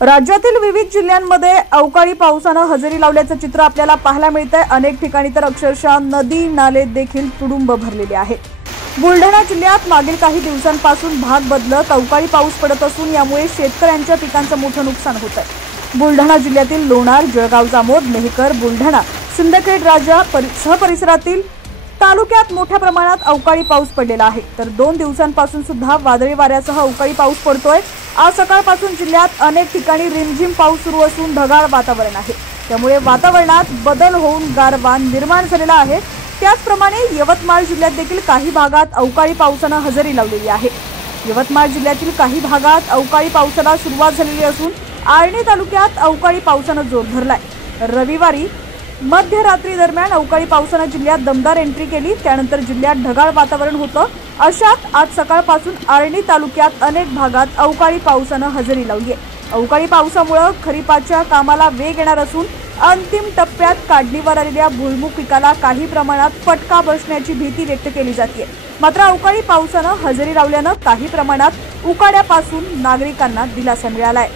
राज्यातील विविध जिल्ह्यांमध्ये अवकाळी पावसानं हजेरी लावल्याचं चित्र आपल्याला पाहायला मिळतंय। अनेक ठिकाणी तर अक्षरशः नदी नाले देखील तुडुंब भरलेले आहेत। बुलढाणा जिल्ह्यात मागील काही दिवसांपासून भाग बदलत अवकाळी पाऊस पडत असून यामुळे शेतकऱ्यांच्या पिकांचं मोठं नुकसान होत आहे। बुलढाणा जिल्ह्यातील लोणार, जळगाव जामोद, मेहकर, बुलढाणा, सिंदखेड राजा परिसरातील तालुक्यात मोठ्या प्रमाणात अवकाळी पाऊस पडलेला आहे। तर 2 दिवसांपासून सुद्धा वादळी वाऱ्यासह अवकाळी पाऊस पडतोय। आज सकाळपासून जिल्ह्यात अनेक ठिकाणी रिमझिम पाऊस सुरू असून ढगाळ वातावरण आहे। त्यामुळे वातावरणात बदल होऊन गारवा निर्माण झालेला आहे। त्याचप्रमाणे यवतमाळ जिल्ह्यात देखील काही भागात अवकाळी पावसानं हजेरी लावलेली आहे। यवतमाळ जिल्ह्यातील काही भागात अवकाळी पावसाला सुरुवात झालेली असून आर्णी तालुक्यात अवकाळी पावसानं जोर धरलाय। रविवारी मध्यरात्री दरम्यान अवकाळी पावसानं जिल्ह्यात दमदार एंट्री केली। त्यानंतर जिल्ह्यात ढगाळ वातावरण होतं। अशात आज सकाळपासून आर्णी तालुक्यात अनेक भागात अवकाळी पावसानं हजेरी लावली आहे। अवकाळी पावसामुळे खरीपाच्या कामाला वेग येणार असून अंतिम टप्प्यात काढणीवर आलेल्या भुईमूग पिकाला काही प्रमाणात फटका बसण्याची भीती व्यक्त केली जाते। मात्र अवकाळी पावसानं हजेरी लावल्यानं काही प्रमाणात उकाड्यापासून नागरिकांना दिलासा मिळालाय।